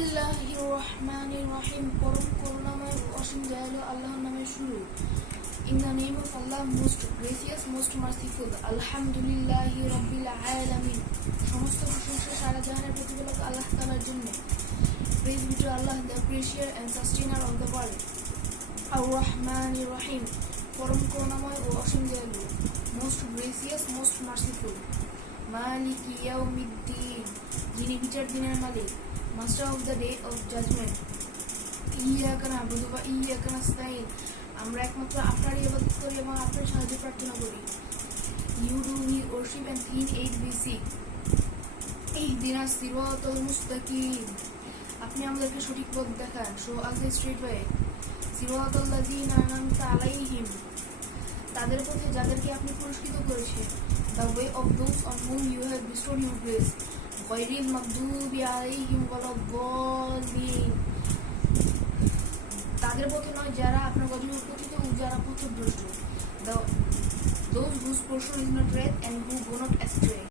বিসমিল্লাহির রহমানির রহিম। পরম করুণাময় ও অসীম দয়ালু আল্লাহর নামে শুরু। In the name of Allah, most gracious, most merciful. আলহামদুলিল্লাহি রাব্বিল আলামিন। সমস্ত প্রশংসা সারা জাহানের প্রতিপালক আল্লাহ তাআলার জন্য। Praise be to Allah, the creator and sustainer of the world. আর-রহমানির রহিম। পরম করুণাময় ও অসীম দয়ালু। Most gracious, most merciful. মালিকি ইয়াউমিদ্দিন। যিনি বিচার দিনের মালিক। Master of the day of judgement. ইয়্যাকা না'বুদু ওয়া ইয়্যাকা নাস্তাঈন। আমরা একমাত্র আপনারই ইবাদত করি এবং আপনার সাহায্য প্রার্থনা করি। You do we worship and in aid we seek. ইহদিনাস সিরাতাল মুস্তাকিম। আপনি আমাদেরকে সঠিক পথ দেখান। Show us the straight way. সিরাতাল লাযিনা আন'আমতা আলাইহিম। তাদের পথে যাদেরকে আপনি পুরস্কৃত করেছেন। The way of those on whom you have bestowed your grace. গায়রিল মাগদুবি আলাইহিম ওয়ালাদ-দাল্লিন। তাদের পথে নয় যারা আপনার গজবে পতিত ও যারা পথভ্রষ্ট। Those whose portion is not red and who go not astray.